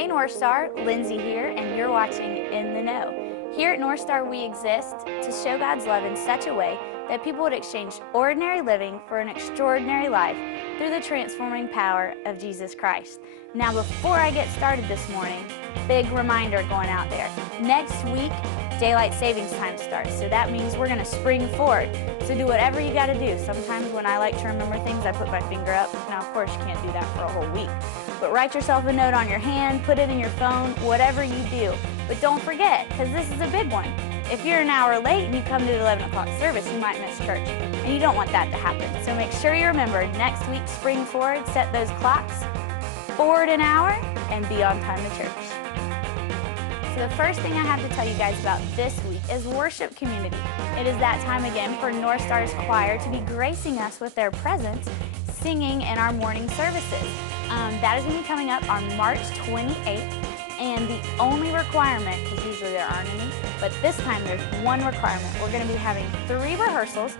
Hey North Star, Lindsay here, and you're watching In the Know. Here at North Star, we exist to show God's love in such a way that people would exchange ordinary living for an extraordinary life through the transforming power of Jesus Christ. Now, before I get started this morning, big reminder going out there. Next week, daylight savings time starts, so that means we're going to spring forward. So do whatever you got to do. Sometimes when I like to remember things, I put my finger up. Now, of course, you can't do that for a whole week. But write yourself a note on your hand, put it in your phone, whatever you do. But don't forget, because this is a big one. If you're an hour late and you come to the 11 o'clock service, you might miss church. And you don't want that to happen. So make sure you remember, next week, spring forward, set those clocks forward an hour, and be on time to church. So the first thing I have to tell you guys about this week is worship community. It is that time again for North Star's choir to be gracing us with their presence, singing in our morning services. That is going to be coming up on March 28th, and the only requirement, because usually there aren't any, but this time there's one requirement. We're going to be having 3 rehearsals,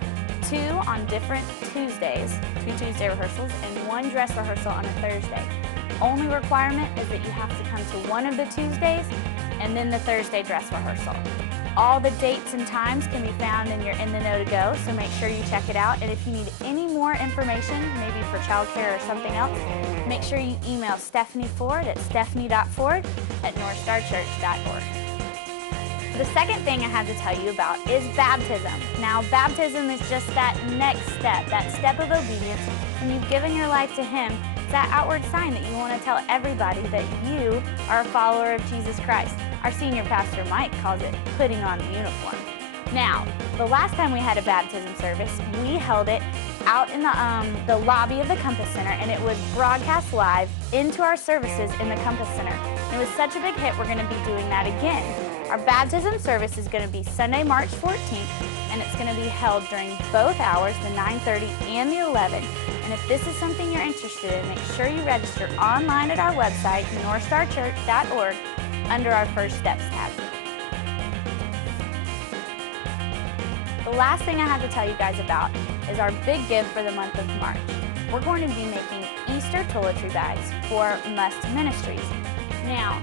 2 on different Tuesdays, 2 Tuesday rehearsals, and 1 dress rehearsal on a Thursday. Only requirement is that you have to come to one of the Tuesdays and then the Thursday dress rehearsal. All the dates and times can be found in your In the Know to Go, so make sure you check it out. And if you need any more information, maybe for childcare or something else, make sure you email Stephanie Ford at stephanie.ford@northstarchurch.org. The second thing I have to tell you about is baptism. Now, baptism is just that next step, that step of obedience. When you've given your life to Him, it's that outward sign that you want to tell everybody that you are a follower of Jesus Christ. Our senior pastor, Mike, calls it putting on the uniform. Now, the last time we had a baptism service, we held it out in the lobby of the Compass Center, and it was broadcast live into our services in the Compass Center. And it was such a big hit, we're going to be doing that again. Our baptism service is going to be Sunday, March 14th, and it's going to be held during both hours, the 9:30 and the 11. And if this is something you're interested in, make sure you register online at our website, northstarchurch.org, under our First Steps tab. The last thing I have to tell you guys about is our big give for the month of March. We're going to be making Easter toiletry bags for Must Ministries. Now,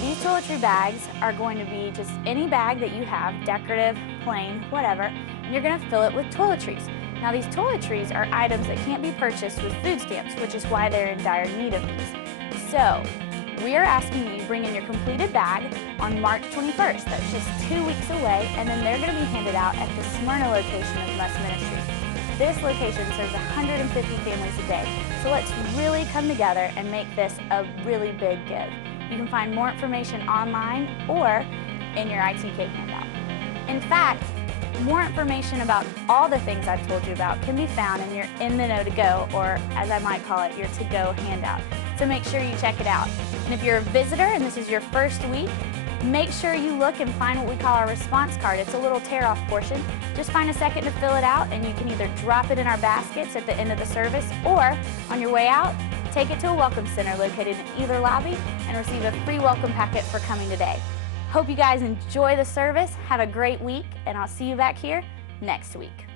these toiletry bags are going to be just any bag that you have, decorative, plain, whatever, and you're going to fill it with toiletries. Now, these toiletries are items that can't be purchased with food stamps, which is why they're in dire need of these. So, we are asking you to bring in your completed bag on March 21st. That's just 2 weeks away, and then they're going to be handed out at the Smyrna location of Must Ministries. This location serves 150 families a day, so let's really come together and make this a really big give. You can find more information online or in your ITK handout. In fact, more information about all the things I've told you about can be found in your In the Know to Go, or as I might call it, your To Go handout. So make sure you check it out. And if you're a visitor and this is your first week, make sure you look and find what we call our response card. It's a little tear-off portion. Just find a second to fill it out, and you can either drop it in our baskets at the end of the service, or on your way out, take it to a welcome center located in either lobby and receive a free welcome packet for coming today. Hope you guys enjoy the service. Have a great week, and I'll see you back here next week.